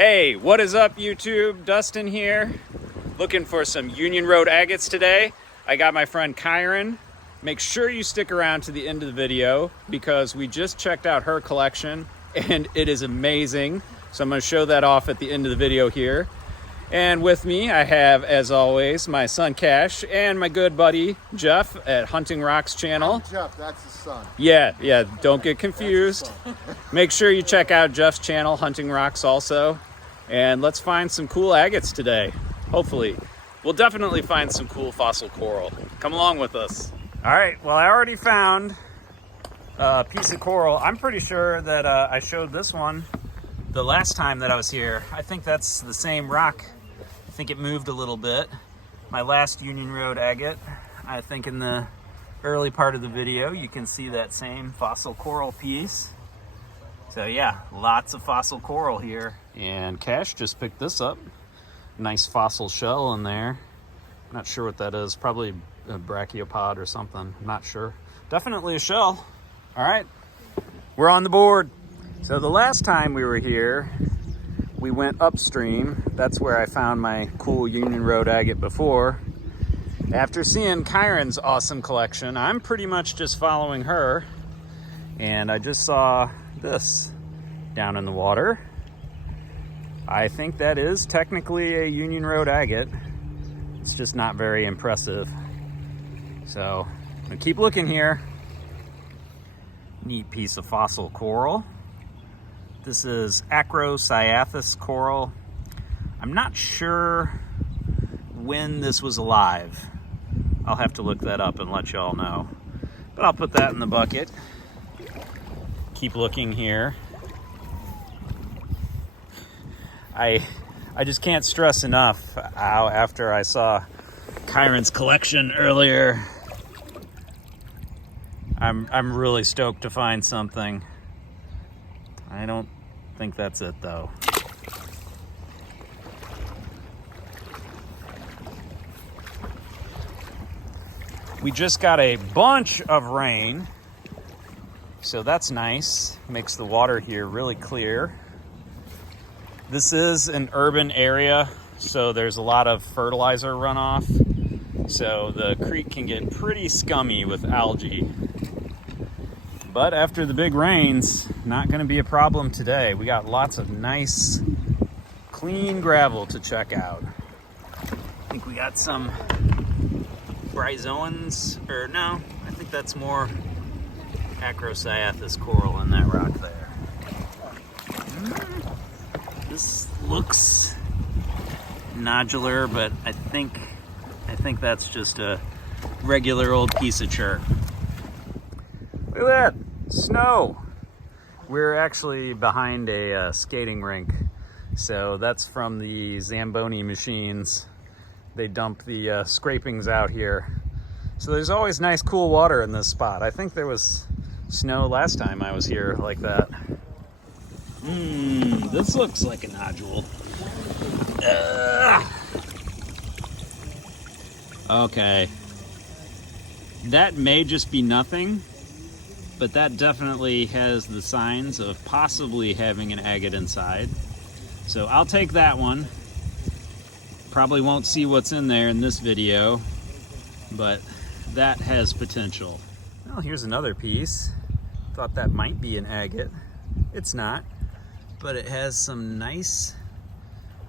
Hey, what is up YouTube? Dustin here, looking for some Union Road Agates today. I got my friend Kyran. Make sure you stick around to the end of the video because we just checked out her collection and it is amazing. So I'm going to show that off at the end of the video here. And with me, I have, as always, my son Cash and my good buddy Jeff at Hunting Rock's channel. Jeff, that's his son. Yeah, don't get confused. Make sure you check out Jeff's channel, Hunting Rocks, also. And let's find some cool agates today, hopefully. We'll definitely find some cool fossil coral. Come along with us. All right, well, I already found a piece of coral. I'm pretty sure that I showed this one the last time that I was here. I think that's the same rock. I think it moved a little bit. My last Union Road agate. I think in the early part of the video, you can see that same fossil coral piece. So yeah, lots of fossil coral here. And Cash just picked this up. Nice fossil shell in there. Not sure what that is. Probably a brachiopod or something. I'm not sure. Definitely a shell. All right, we're on the board. So the last time we were here, we went upstream. That's where I found my cool Union Road agate before. After seeing Kyran's awesome collection, I'm pretty much just following her. And I just saw this down in the water. I think that is technically a Union Road agate. It's just not very impressive. So I'm gonna keep looking here. Neat piece of fossil coral. This is Acrocyathus coral. I'm not sure when this was alive. I'll have to look that up and let y'all know. But I'll put that in the bucket. Keep looking here. I just can't stress enough how after I saw Kyran's collection earlier, I'm really stoked to find something. I don't think that's it though. We just got a bunch of rain, so that's nice. Makes the water here really clear. This is an urban area, so there's a lot of fertilizer runoff. So the creek can get pretty scummy with algae. But after the big rains, not gonna be a problem today. We got lots of nice, clean gravel to check out. I think we got some bryozoans, or no, I think that's more Acrocyathus coral in that rock there. This looks nodular, but I think that's just a regular old piece of chert. Look at that, snow. We're actually behind a skating rink. So that's from the Zamboni machines. They dump the scrapings out here. So there's always nice cool water in this spot. I think there was snow last time I was here like that. This looks like a nodule. Okay. That may just be nothing, but that definitely has the signs of possibly having an agate inside. So I'll take that one. Probably won't see what's in there in this video, but that has potential. Well, here's another piece. Thought that might be an agate. It's not, but it has some nice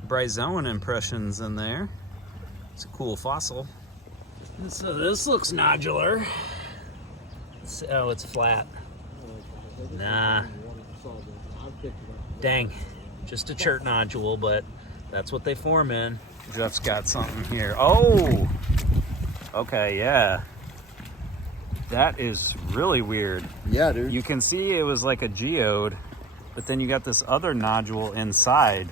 bryozoan impressions in there. It's a cool fossil. So this looks nodular. Oh, it's flat. Nah. Dang. Just a chert nodule, but that's what they form in. Jeff's got something here. Oh! Okay, yeah. That is really weird. Yeah, dude. You can see it was like a geode, but then you got this other nodule inside.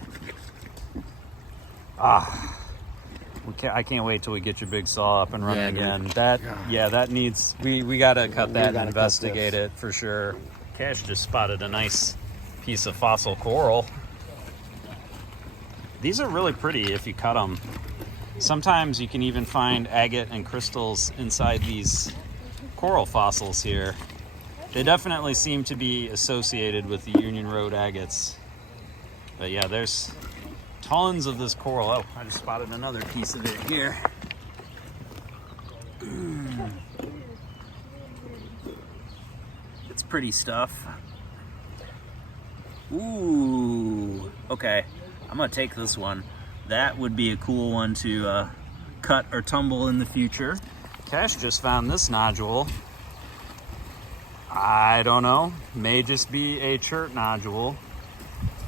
I can't wait till we get your big saw up and running again. That needs, we gotta cut that and investigate it for sure. Cash just spotted a nice piece of fossil coral. These are really pretty if you cut them. Sometimes you can even find agate and crystals inside these coral fossils here. They definitely seem to be associated with the Union Road agates. But yeah, there's Tons of this coral. Oh, I just spotted another piece of it here. It's pretty stuff. Ooh, okay. I'm gonna take this one. That would be a cool one to cut or tumble in the future. Cash just found this nodule. I don't know, may just be a chert nodule.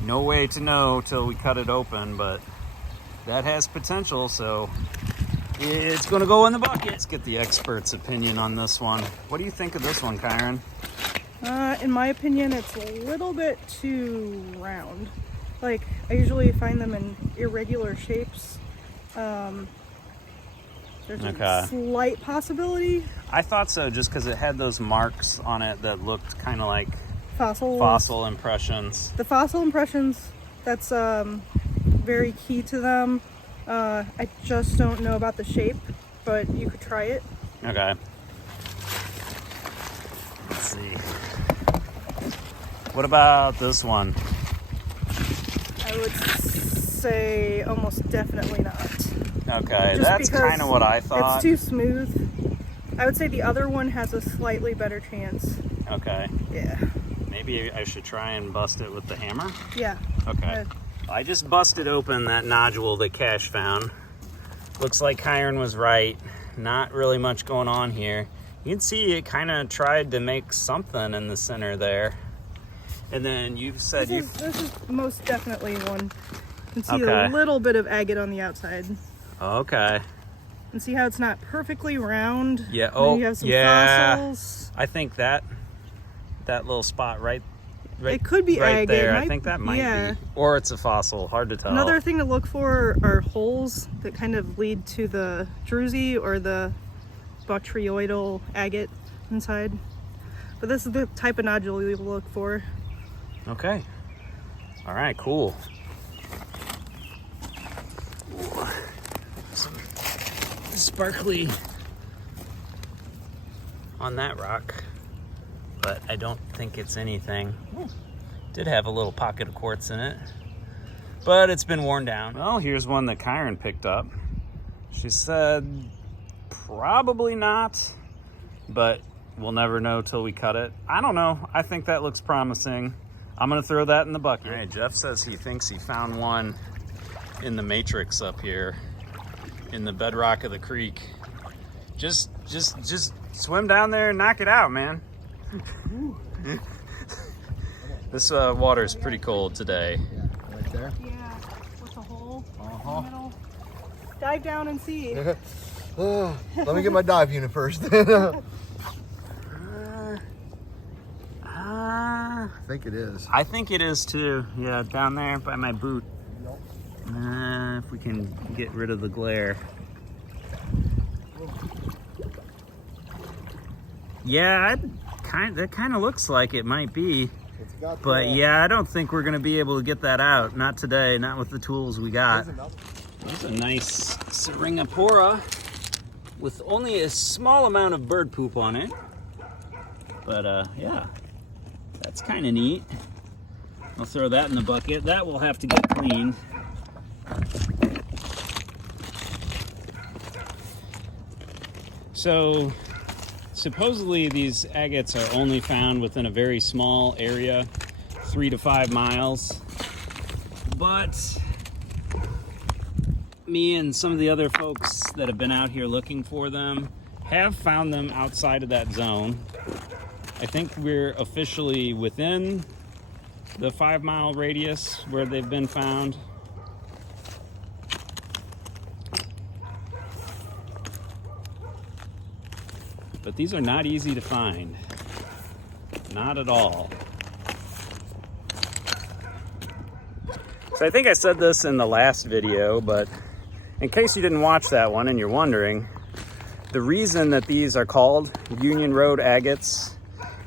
No way to know till we cut it open, but that has potential, so it's gonna go in the bucket. Let's get the expert's opinion on this one. What do you think of this one, Kyran? In my opinion, it's a little bit too round. Like, I usually find them in irregular shapes. There's a slight possibility. I thought so, just because it had those marks on it that looked kind of like fossil impressions. The fossil impressions, that's very key to them. I just don't know about the shape, but you could try it. Okay. Let's see. What about this one? I would say almost definitely not. Okay, Just that's kind of what I thought. It's too smooth. I would say the other one has a slightly better chance. Okay. Yeah. Maybe I should try and bust it with the hammer? Yeah. Okay. I just busted open that nodule that Cash found. Looks like Kyran was right. Not really much going on here. You can see it kind of tried to make something in the center there. And then you said this is most definitely one. You can see a little bit of agate on the outside. Okay. And see how it's not perfectly round? Yeah. Oh, you have some yeah. fossils. I think that little spot right it could be right agate. there. I think that might be. Or it's a fossil. Hard to tell. Another thing to look for are holes that kind of lead to the druzy or the botryoidal agate inside. But this is the type of nodule you look for. Okay. All right, cool. Ooh. Some sparkly on that rock, but I don't think it's anything. Ooh. Did have a little pocket of quartz in it, but it's been worn down. Well, here's one that Kyran picked up. She said probably not, but we'll never know till we cut it. I don't know. I think that looks promising. I'm gonna throw that in the bucket. All right, Jeff says he thinks he found one in the matrix up here, in the bedrock of the creek. Just swim down there and knock it out, man. This water is pretty cold today. Yeah, right there. Yeah, with a hole in the middle. Dive down and see. Let me get my dive unit first. I think it is. I think it is too. Yeah, down there by my boot. If we can get rid of the glare. Yeah, that kind of looks like it might be. But yeah, I don't think we're gonna be able to get that out. Not today, not with the tools we got. That's a nice Syringapora with only a small amount of bird poop on it. But yeah, that's kind of neat. I'll throw that in the bucket. That will have to get cleaned. So supposedly these agates are only found within a very small area, 3 to 5 miles. But me and some of the other folks that have been out here looking for them have found them outside of that zone. I think we're officially within the 5-mile radius where they've been found. But these are not easy to find. Not at all. So I think I said this in the last video, but in case you didn't watch that one and you're wondering, the reason that these are called Union Road Agates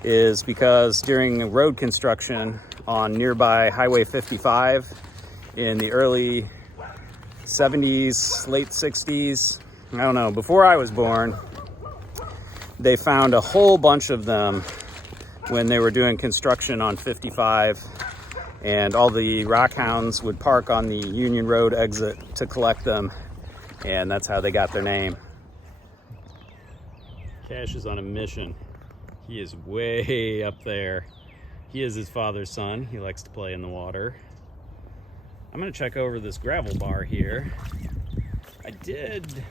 is because during road construction on nearby Highway 55 in the early 70s, late 60s, I don't know, before I was born, they found a whole bunch of them when they were doing construction on 55. And all the rockhounds would park on the Union Road exit to collect them. And that's how they got their name. Cash is on a mission. He is way up there. He is his father's son. He likes to play in the water. I'm gonna check over this gravel bar here. I did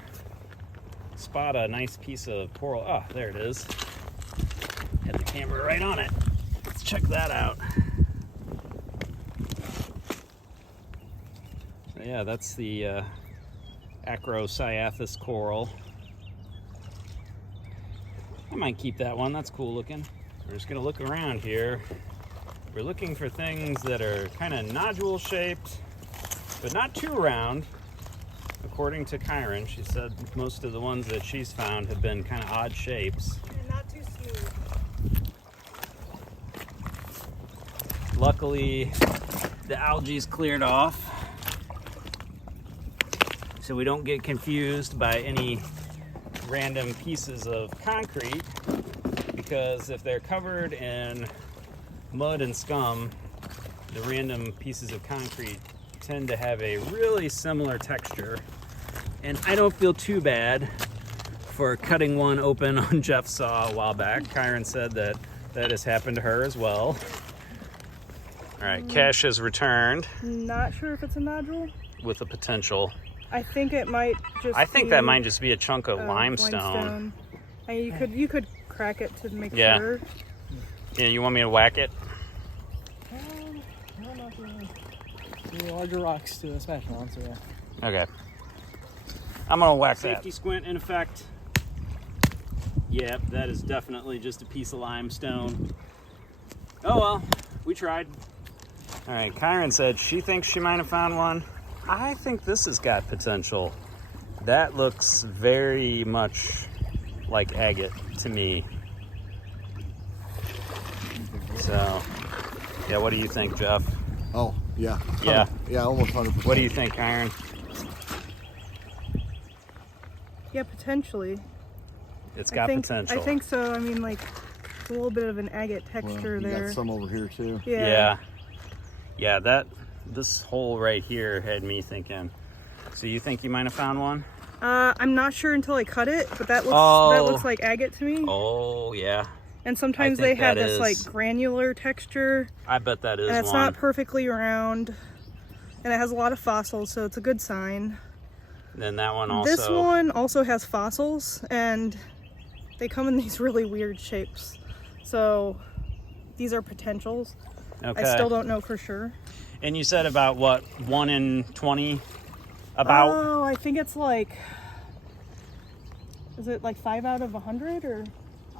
spot a nice piece of coral. Oh, there it is. Had the camera right on it. Let's check that out. So yeah, that's the Acrocyathus coral. I might keep that one. That's cool looking. We're just gonna look around here. We're looking for things that are kind of nodule shaped, but not too round. According to Kyran, she said most of the ones that she's found have been kind of odd shapes. And not too smooth. Luckily, the algae's cleared off, so we don't get confused by any random pieces of concrete, because if they're covered in mud and scum, the random pieces of concrete tend to have a really similar texture. And I don't feel too bad for cutting one open on Jeff's saw a while back. Kyran said that that has happened to her as well. All right, Cash has returned Not sure if it's a nodule. with a potential. I think it might just I think be, that might just be a chunk of limestone. And you could crack it to make Yeah. sure. Yeah, you want me to whack it? I don't know if you want larger rocks to smash on, so yeah. Okay. I'm gonna whack that. Safety squint in effect. Yep, that is definitely just a piece of limestone. Oh well, we tried. All right, Kyran said she thinks she might have found one. I think this has got potential. That looks very much like agate to me. So, yeah, what do you think, Jeff? Oh, yeah. Yeah. Yeah, almost 100%. What do you think, Kyran? Yeah, potentially. It's got potential. I think so. I mean, like, a little bit of an agate Well, texture you there. got some over here too. Yeah. Yeah, this hole right here had me thinking. So you think you might have found one? I'm not sure until I cut it, but that looks like agate to me. Oh, yeah. And sometimes I they think have that this is. like granular texture, I bet that is and it's one. not perfectly round, and it has a lot of fossils, so it's a good sign. Then that one also. This one also has fossils, and they come in these really weird shapes. So these are potentials. Okay. I still don't know for sure. And you said about what, 1 in 20? About? Oh, I think it's like, is it like 5 out of 100 or?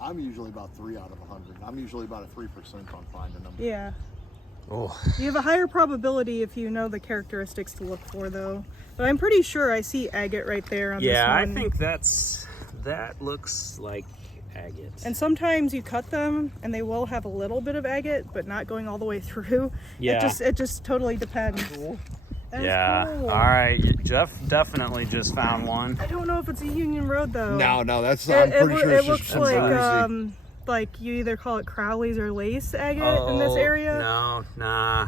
I'm usually about 3 out of 100. I'm usually about a 3% on finding them. Yeah. Oh. You have a higher probability if you know the characteristics to look for, though. But I'm pretty sure I see agate right there on this one. Yeah, I think that looks like agate. And sometimes you cut them and they will have a little bit of agate, but not going all the way through. Yeah. It just totally depends. That's Yeah. cool. All right. Jeff definitely just found one. I don't know if it's a Union Road though. No, that's. I'm pretty sure it it's looks just like you either call it Crowley's or lace agate in this area. No, nah.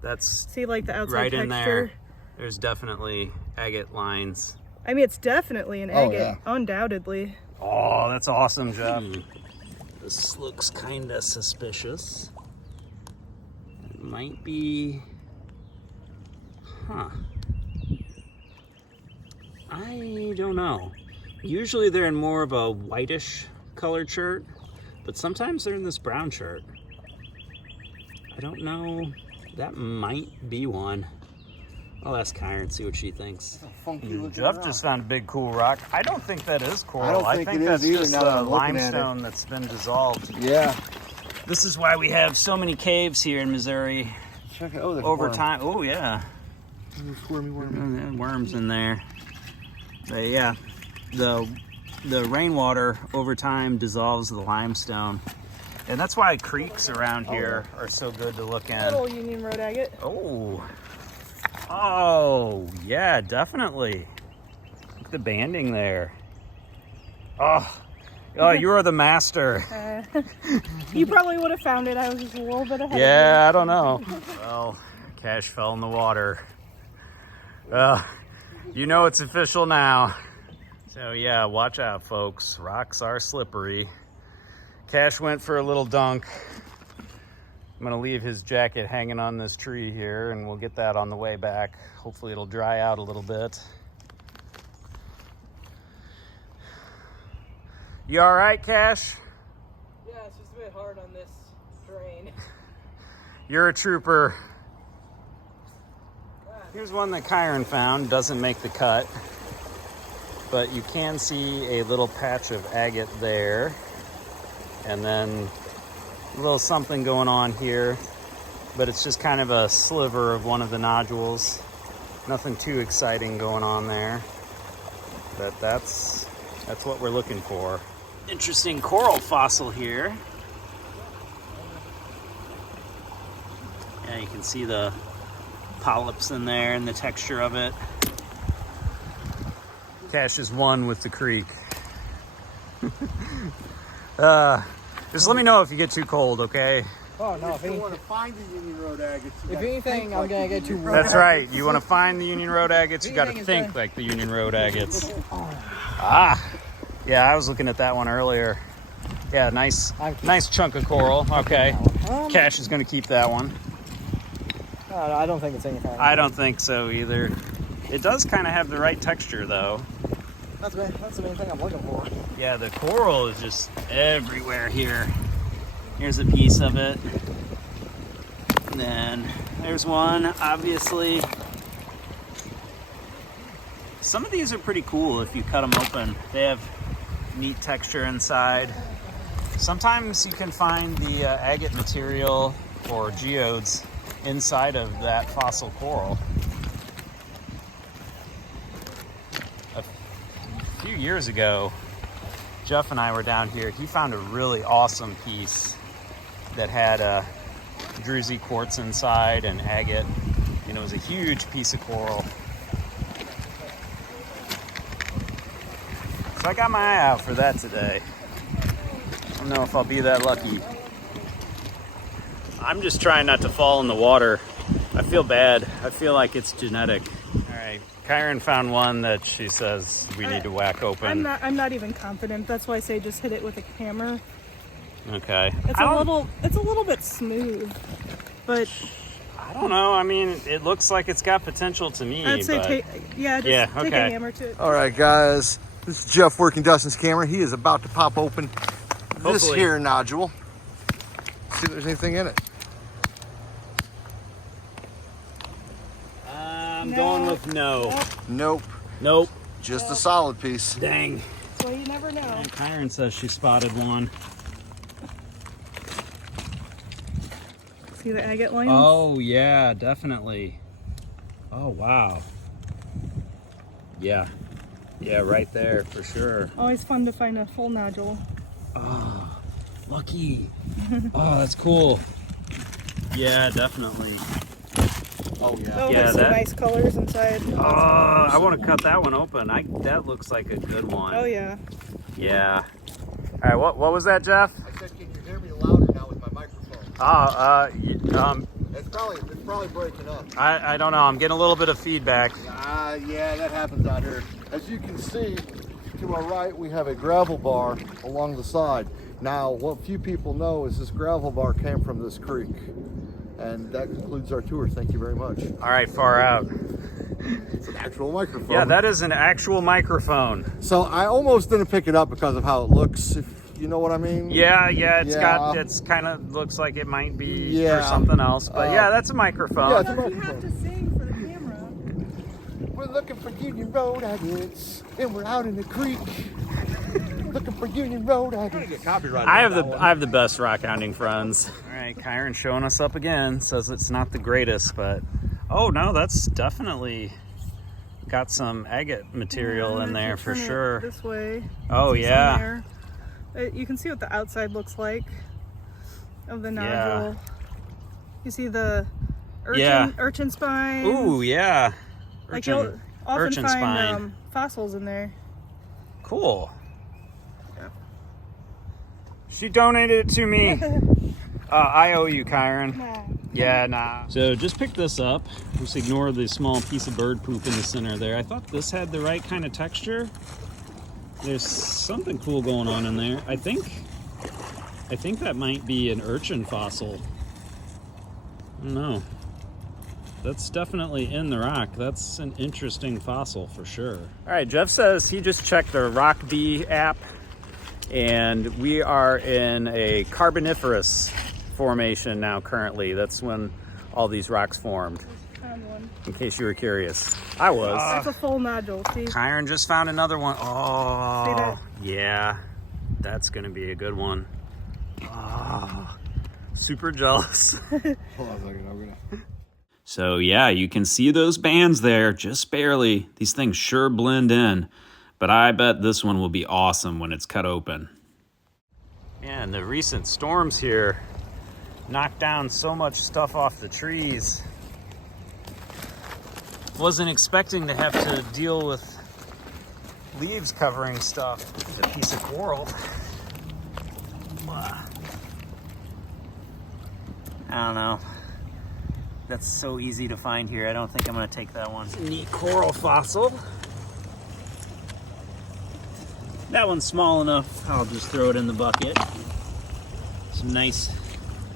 That's See, like the outside right texture. in there. There's definitely agate lines. I mean, it's definitely an agate, yeah. undoubtedly. Oh, that's awesome, Jeff. This looks kind of suspicious. It might be... Huh. I don't know. Usually they're in more of a whitish colored shirt, but sometimes they're in this brown shirt. I don't know. That might be one. I'll ask Kyran, see what she thinks. funky looking Jeff rock. just found a big cool rock. I don't think that is coral. I don't think it is that's either just now that I'm looking at it. limestone that's been dissolved. Yeah. This is why we have so many caves here in Missouri. Check it. Oh, there's Over worm. time. Oh, yeah. Squirmy worm. Worms in there. But yeah, the rainwater over time dissolves the limestone. And that's why creeks around here are so good to look in. Little Union Road agate. Oh, yeah, definitely. Look at the banding there. Oh, you are the master. You probably would have found it. I was just a little bit ahead. Yeah, I don't know. Well, Cash fell in the water. Well, you know it's official now. So yeah, watch out, folks. Rocks are slippery. Cash went for a little dunk. I'm gonna leave his jacket hanging on this tree here, and we'll get that on the way back. Hopefully it'll dry out a little bit. You all right, Cash? Yeah, it's just a bit hard on this terrain. You're a trooper. Here's one that Kyran found. Doesn't make the cut, but you can see a little patch of agate there, and then a little something going on here, but it's just kind of a sliver of one of the nodules. Nothing too exciting going on there, but that's what we're looking for. Interesting coral fossil here. Yeah, you can see the polyps in there and the texture of it. Cash is one with the creek. Just let me know if you get too cold, okay? Oh no! If you want to find the Union Road agates, If anything, I'm gonna get too. That's right. You want to find the Union Road agates, you got to think like the Union Road agates. Ah, yeah, I was looking at that one earlier. Yeah, nice chunk of coral. Okay, Cash is going to keep that one. I don't think it's anything. I don't think so either. It does kind of have the right texture, though. That's the main thing I'm looking for. Yeah, the coral is just everywhere here. Here's a piece of it. And then there's one, obviously. Some of these are pretty cool if you cut them open. They have neat texture inside. Sometimes you can find the agate material or geodes inside of that fossil coral. A few years ago, Jeff and I were down here. He found a really awesome piece that had druzy quartz inside and agate, and it was a huge piece of coral. So I got my eye out for that today. I don't know if I'll be that lucky. I'm just trying not to fall in the water. I feel bad. I feel like it's genetic. All right, Kyran found one that she says we need to whack open. I'm not even confident. That's why I say just hit it with a hammer. Okay. It's a little bit smooth, but I don't know. I mean, it looks like it's got potential to me. I'd say but... take a hammer to it. All right, guys. This is Jeff working Dustin's camera. He is about to pop open this Hopefully. here nodule. See if there's anything in it. I'm going with no. Nope. Just a solid piece. Dang. Well, you never know. And Kyran says she spotted one. See the agate lines? Oh, yeah, definitely. Oh, wow. Yeah. Yeah, right there for sure. Always fun to find a full nodule. Oh, lucky. Oh, that's cool. Yeah, definitely. Oh, yeah. Oh, Yeah, there's some that- nice colors inside. Oh, I want to cut that one open. That looks like a good one. Oh, yeah. Yeah. All right, what was that, Jeff? I said, can you hear me louder now with my microphone? It's probably breaking up. I don't know. I'm getting a little bit of feedback. Yeah, that happens out here. As you can see, to our right, we have a gravel bar along the side. Now, what few people know is this gravel bar came from this creek. And that concludes our tour. Thank you very much. All right, far out. It's an actual microphone. Yeah, that is an actual microphone. So I almost didn't pick it up because of how it looks, if you know what I mean. Yeah, Yeah. it's kind of looks like it might be Yeah. for something else. But yeah, that's a microphone. Yeah, it's a So you microphone. have to sing for the camera. We're looking for Union Road agates, and we're out in the creek. Looking for Union Road agates. I have the best rock hounding friends. All right, Kyran showing us up again. Says it's not the greatest, but oh no, that's definitely got some agate material in If there you for turn it sure. This way. Oh see some yeah. there. You can see what the outside looks like of the nodule. Yeah. You see the urchin, Yeah. urchin spine. Ooh yeah. Like you'll often urchin find spine. fossils in there. Cool. Yeah. She donated it to me. I owe you, Kyran. Nah. Yeah, nah. So just pick this up. Just ignore the small piece of bird poop in the center there. I thought this had the right kind of texture. There's something cool going on in there. I think that might be an urchin fossil. I don't know. That's definitely in the rock. That's an interesting fossil for sure. All right, Jeff says he just checked the Rock D app, and we are in a Carboniferous formation now currently. That's when all these rocks formed. Found one. In case you were curious. I was. That's a full nodule, see? Kyran just found another one. See Oh, that? yeah. That's gonna be a good one. Oh, super jealous. Hold on a second, I'm gonna... So yeah, you can see those bands there, just barely. These things sure blend in, but I bet this one will be awesome when it's cut open. And the recent storms here knocked down so much stuff off the trees. Wasn't expecting to have to deal with leaves covering stuff. It's a piece of coral. I don't know. That's so easy to find here. I don't think I'm gonna take that one. It's a neat coral fossil. That one's small enough, I'll just throw it in the bucket. Some nice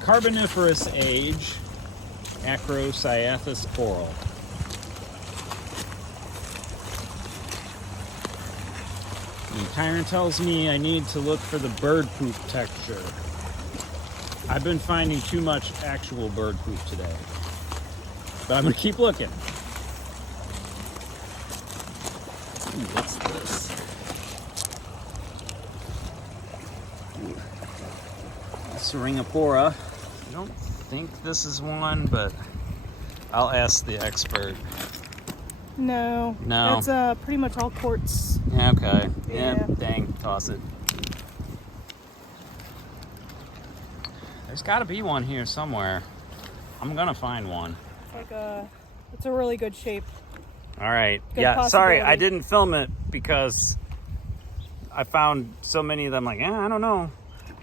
Carboniferous age Acrocyathus coral. And Kyran tells me I need to look for the bird poop texture. I've been finding too much actual bird poop today, but I'm gonna keep looking. Ooh, what's this? Syringapora. I don't think this is one, but I'll ask the expert. No. No. That's pretty much all quartz. Yeah, okay. Yeah. Yeah, dang, toss it. There's gotta be one here somewhere. I'm gonna find one. It's a really good shape. All right. Good Yeah, sorry, possibility. I didn't film it because I found so many of them like, I don't know.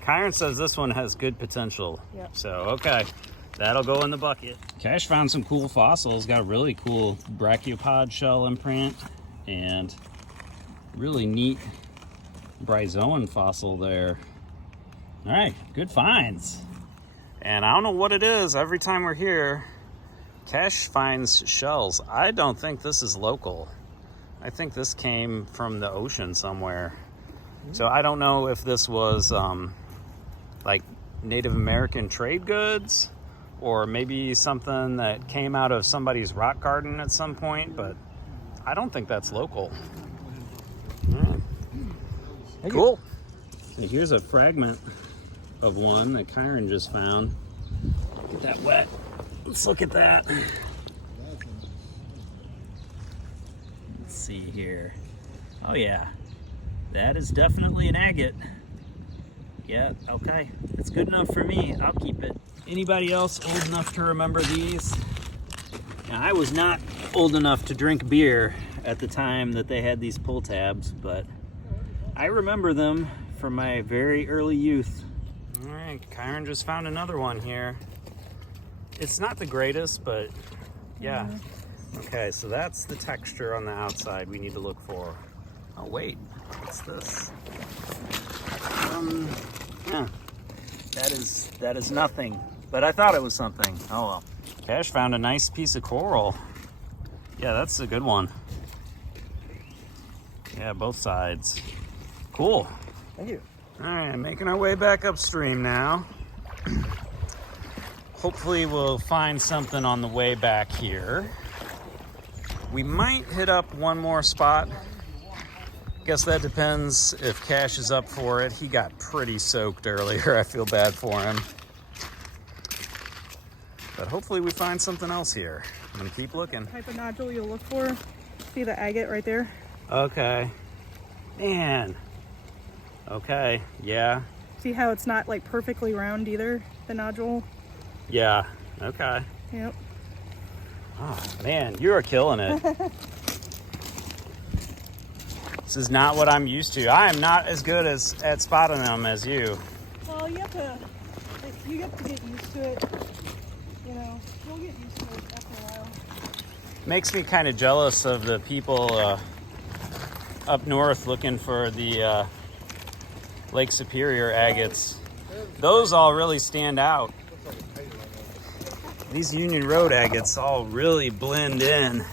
Kyran says this one has good potential. Yep. So, okay. That'll go in the bucket. Cash found some cool fossils. Got a really cool brachiopod shell imprint and really neat bryozoan fossil there. All right, good finds. And I don't know what it is. Every time we're here, Cash finds shells. I don't think this is local. I think this came from the ocean somewhere. So I don't know if this was like Native American trade goods or maybe something that came out of somebody's rock garden at some point, but I don't think that's local. All right. Cool. And here's a fragment of one that Kyran just found. Get that wet. Let's look at that. Let's see here. Oh yeah, that is definitely an agate. Yeah, okay. It's good enough for me. I'll keep it. Anybody else old enough to remember these? Now, I was not old enough to drink beer at the time that they had these pull tabs, but I remember them from my very early youth. All right, Kyran just found another one here. It's not the greatest, but yeah. Okay, so that's the texture on the outside we need to look for. Oh wait, what's this? Yeah, that is nothing, but I thought it was something. Oh well. Cash found a nice piece of coral. Yeah, that's a good one. Yeah, both sides. Cool. Thank you. All right, making our way back upstream now. Hopefully we'll find something on the way back here. We might hit up one more spot. Guess that depends if Cash is up for it. He got pretty soaked earlier. I feel bad for him. But hopefully we find something else here. I'm gonna keep looking. Type of nodule you'll look for. See the agate right there? Okay. Man. Okay, yeah. See how it's not like perfectly round either, the nodule? Yeah, okay. Yep. Oh, man, you are killing it. This is not what I'm used to. I am not as good at spotting them as you. Well, you have to get used to it, you know. You'll get used to it after a while. Makes me kind of jealous of the people up north looking for the Lake Superior agates. Those all really stand out. These Union Road agates all really blend in.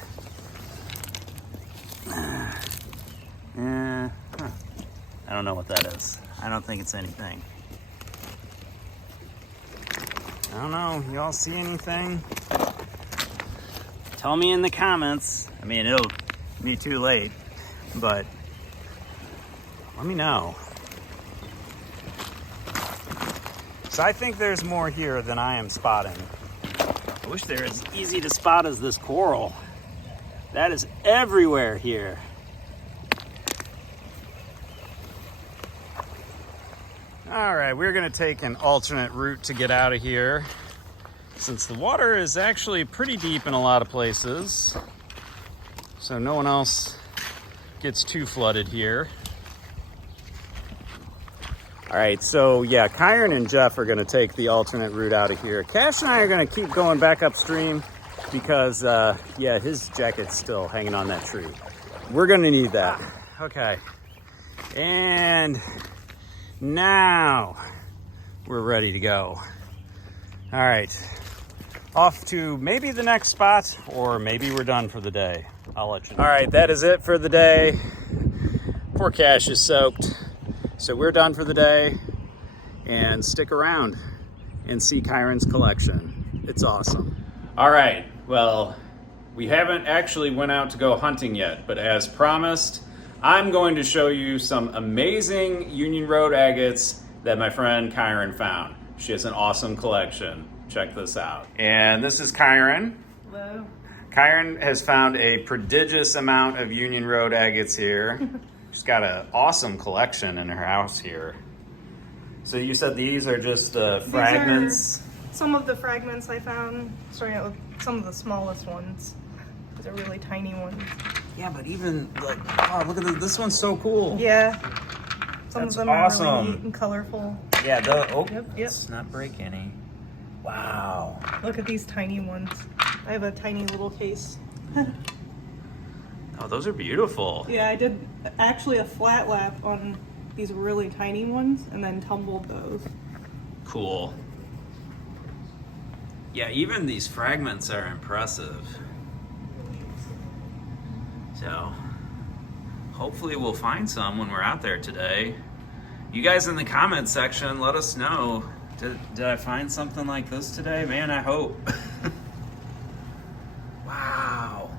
I don't know what that is. I don't think it's anything. I don't know. Y'all see anything? Tell me in the comments. I mean, it'll be too late, but let me know. So I think there's more here than I am spotting. I wish they're as easy to spot as this coral. That is everywhere here. All right, we're gonna take an alternate route to get out of here, since the water is actually pretty deep in a lot of places, so no one else gets too flooded here. All right, so yeah, Kyran and Jeff are gonna take the alternate route out of here. Cash and I are gonna keep going back upstream because, yeah, his jacket's still hanging on that tree. We're gonna need that. Okay, and now we're ready to go. All right, off to maybe the next spot, or maybe we're done for the day. I'll let you know. All right, that is it for the day. Poor Cash is soaked. So we're done for the day, and stick around and see Kyran's collection. It's awesome. All right, well, we haven't actually went out to go hunting yet, but as promised, I'm going to show you some amazing Union Road agates that my friend Kyran found. She has an awesome collection. Check this out. And this is Kyran. Hello. Kyran has found a prodigious amount of Union Road agates here. She's got an awesome collection in her house here. So you said these are just fragments? Some of the fragments I found, starting out with some of the smallest ones. These are really tiny ones. Yeah, but even like, oh, look at this. This one's so cool. Yeah. Some That's of them are really awesome. neat and colorful. Yeah, Yep. let's not break any. Wow. Look at these tiny ones. I have a tiny little case. Oh, those are beautiful. Yeah, I did actually a flat lap on these really tiny ones and then tumbled those. Cool. Yeah, even these fragments are impressive. So, hopefully we'll find some when we're out there today. You guys in the comment section, let us know. Did I find something like this today? Man, I hope. Wow.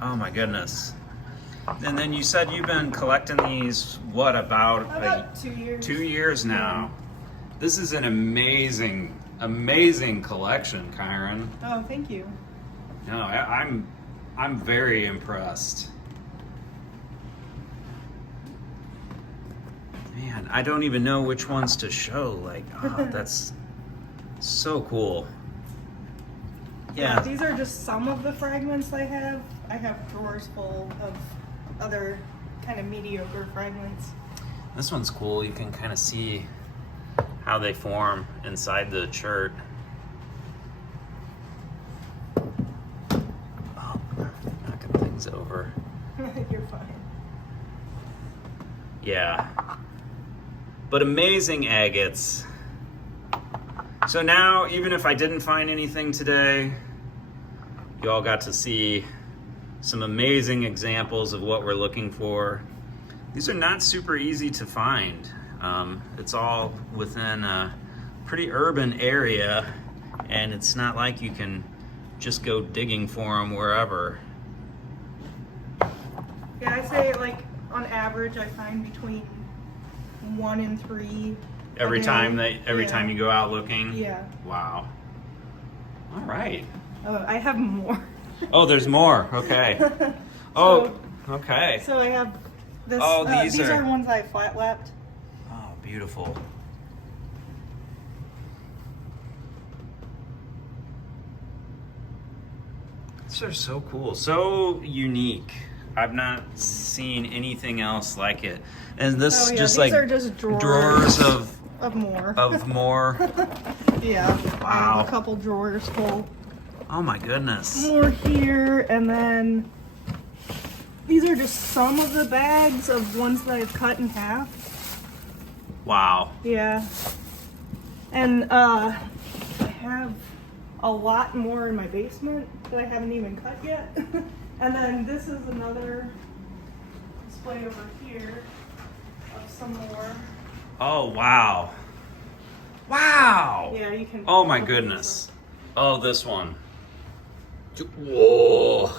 Oh my goodness. And then you said you've been collecting these, what, About 2 years. 2 years now. This is an amazing, amazing collection, Kyran. Oh, thank you. No, I'm very impressed. Man, I don't even know which ones to show. Like, oh, that's so cool. Yeah. These are just some of the fragments I have. I have drawers full of other kind of mediocre fragments. This one's cool. You can kind of see how they form inside the shirt. Oh, knocking things over. You're fine. Yeah. But amazing agates. So now, even if I didn't find anything today, you all got to see some amazing examples of what we're looking for. These are not super easy to find. It's all within a pretty urban area, and it's not like you can just go digging for them wherever. Yeah, I say like on average I find between 1 and 3 Every a time day. you go out looking? Yeah. Wow. All right. Oh, I have more. Oh, there's more. Okay. Oh, okay. So I have this. Oh, these are are ones I flat lapped. Oh, beautiful. These are so cool, so unique. I've not seen anything else like it. And this Oh, yeah, just these like are just drawers of more. more. Yeah. I Wow. have a couple drawers full. Oh my goodness. More here, and then these are just some of the bags of ones that I've cut in half. Wow. Yeah. And I have a lot more in my basement that I haven't even cut yet. And then this is another display over here of some more. Oh, wow. Wow. Yeah, you can. Oh my goodness. Oh, this one. Whoa.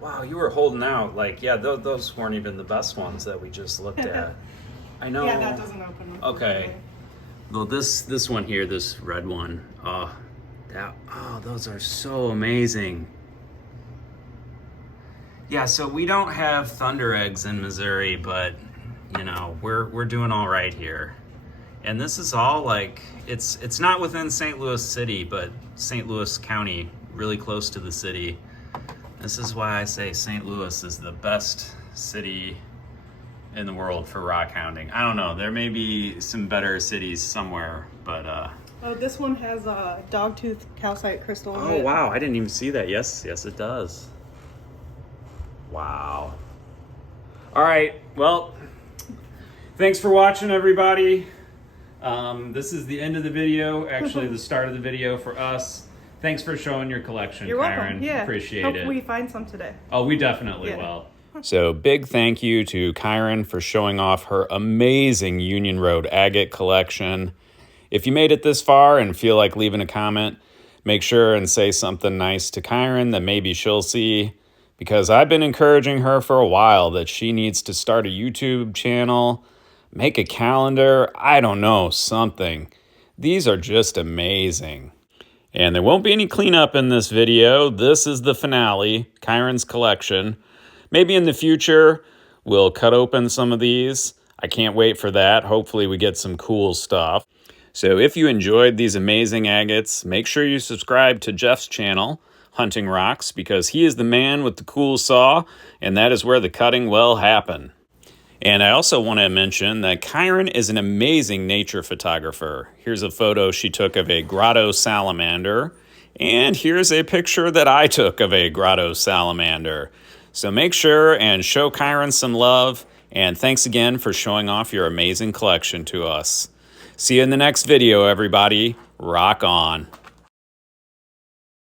Wow, you were holding out. Like, yeah, those weren't even the best ones that we just looked at. I know. Yeah, that doesn't open. Okay. Well, this one here, this red one. Those are so amazing. Yeah, so we don't have thunder eggs in Missouri, but you know, we're doing all right here. And this is all like, it's not within St. Louis City, but St. Louis County, really close to the city. This is why I say St. Louis is the best city in the world for rock hounding. I don't know, there may be some better cities somewhere, but Oh, this one has a dogtooth calcite crystal in oh it. wow, I didn't even see that. Yes, it does. Wow. All right, well, thanks for watching, everybody. This is the end of the video, actually the start of the video for us. Thanks for showing your collection, You're Kyran. welcome. Yeah. Appreciate Hope it. we find some today. Oh, we definitely Yeah. will. So big thank you to Kyran for showing off her amazing Union Road Agate collection. If you made it this far and feel like leaving a comment, make sure and say something nice to Kyran that maybe she'll see, because I've been encouraging her for a while that she needs to start a YouTube channel, make a calendar, I don't know, something. These are just amazing. And there won't be any cleanup in this video. This is the finale, Kyran's collection. Maybe in the future, we'll cut open some of these. I can't wait for that. Hopefully we get some cool stuff. So if you enjoyed these amazing agates, make sure you subscribe to Jeff's channel, Hunting Rocks, because he is the man with the cool saw, and that is where the cutting will happen. And I also want to mention that Kyran is an amazing nature photographer. Here's a photo she took of a grotto salamander, and here's a picture that I took of a grotto salamander. So make sure and show Kyran some love, and thanks again for showing off your amazing collection to us. See you in the next video, everybody. Rock on.